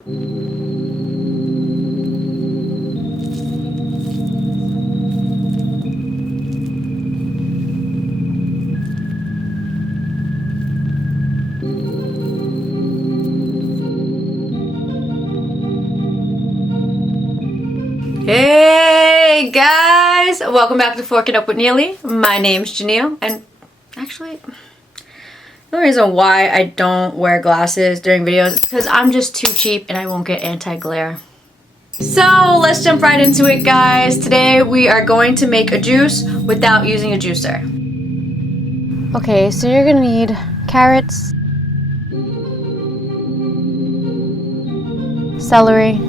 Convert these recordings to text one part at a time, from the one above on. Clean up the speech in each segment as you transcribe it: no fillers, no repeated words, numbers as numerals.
Hey guys, welcome back to Fork It Up with Neely. My name's Janelle, and actually the reason why I don't wear glasses during videos is because I'm just too cheap and I won't get anti-glare. So let's jump right into it, guys. Today we are going to make a juice without using a juicer. Okay, so you're gonna need carrots, celery,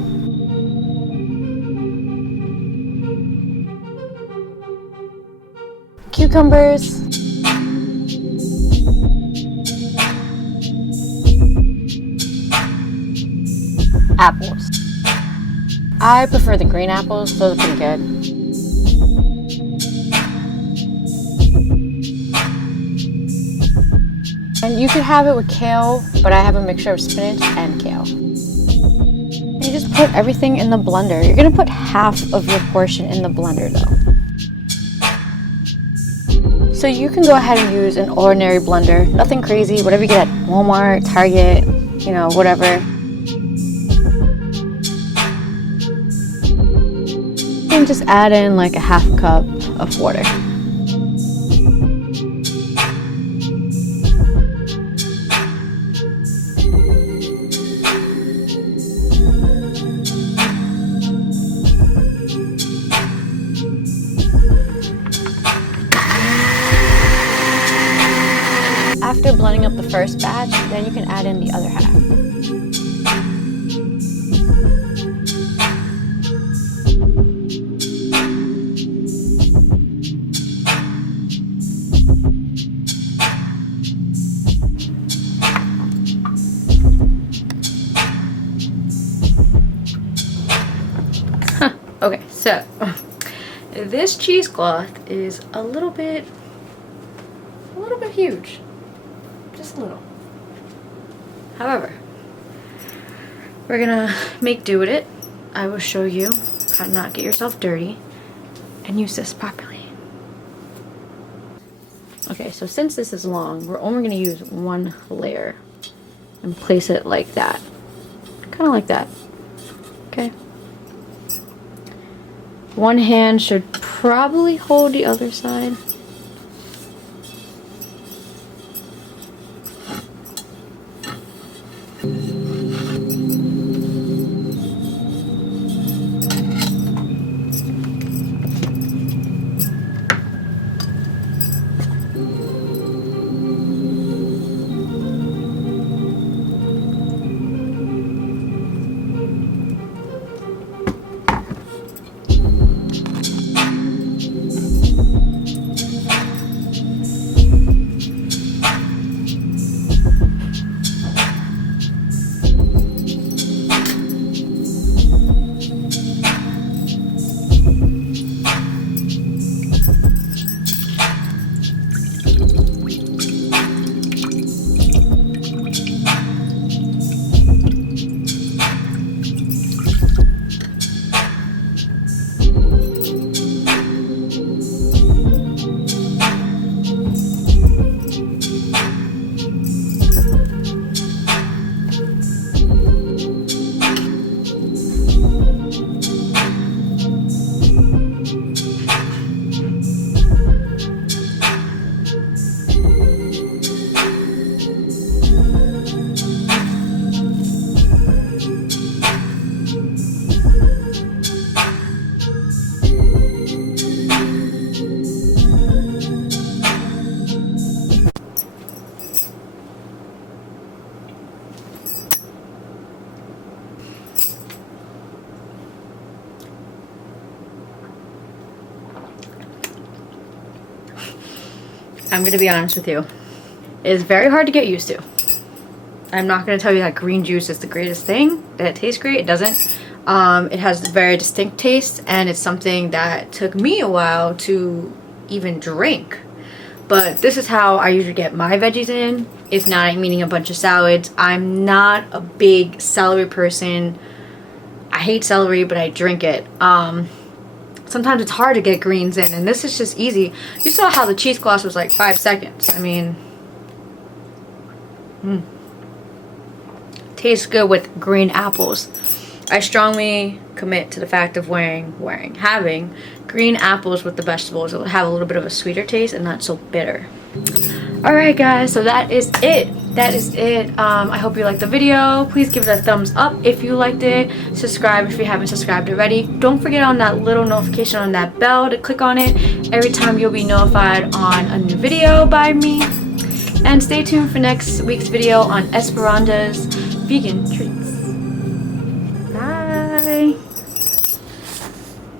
cucumbers, apples. I prefer the green apples, those are pretty good. And you could have it with kale, but I have a mixture of spinach and kale. And you just put everything in the blender. You're gonna put half of your portion in the blender though. So you can go ahead and use an ordinary blender, nothing crazy, whatever you get at Walmart, Target, you know, whatever. And just add in like a half cup of water. After blending up the first batch, then you can add in the other half. Okay, so this cheesecloth is a little bit huge. Just a little. However, we're gonna make do with it. I will show you how to not get yourself dirty and use this properly. Okay, so since this is long, we're only gonna use one layer and place it like that. Kind of like that. Okay. One hand should probably hold the other side. I'm gonna be honest with you. It is very hard to get used to. I'm not gonna tell you that green juice is the greatest thing, that it tastes great. It doesn't. It has a very distinct taste, and it's something that took me a while to even drink. But this is how I usually get my veggies in. If not, I'm eating a bunch of salads. I'm not a big celery person. I hate celery, but I drink it. Sometimes it's hard to get greens in, and this is just easy. You saw how the cheesecloth was like 5 seconds. I mean, tastes good with green apples. I strongly commit to the fact of having green apples with the vegetables. It will have a little bit of a sweeter taste and not so bitter. Alright guys, so that is it. I hope you liked the video. Please give it a thumbs up if you liked it. Subscribe if you haven't subscribed already. Don't forget on that little notification on that bell to click on it every time you'll be notified on a new video by me. And stay tuned for next week's video on Esmeralda's vegan treat.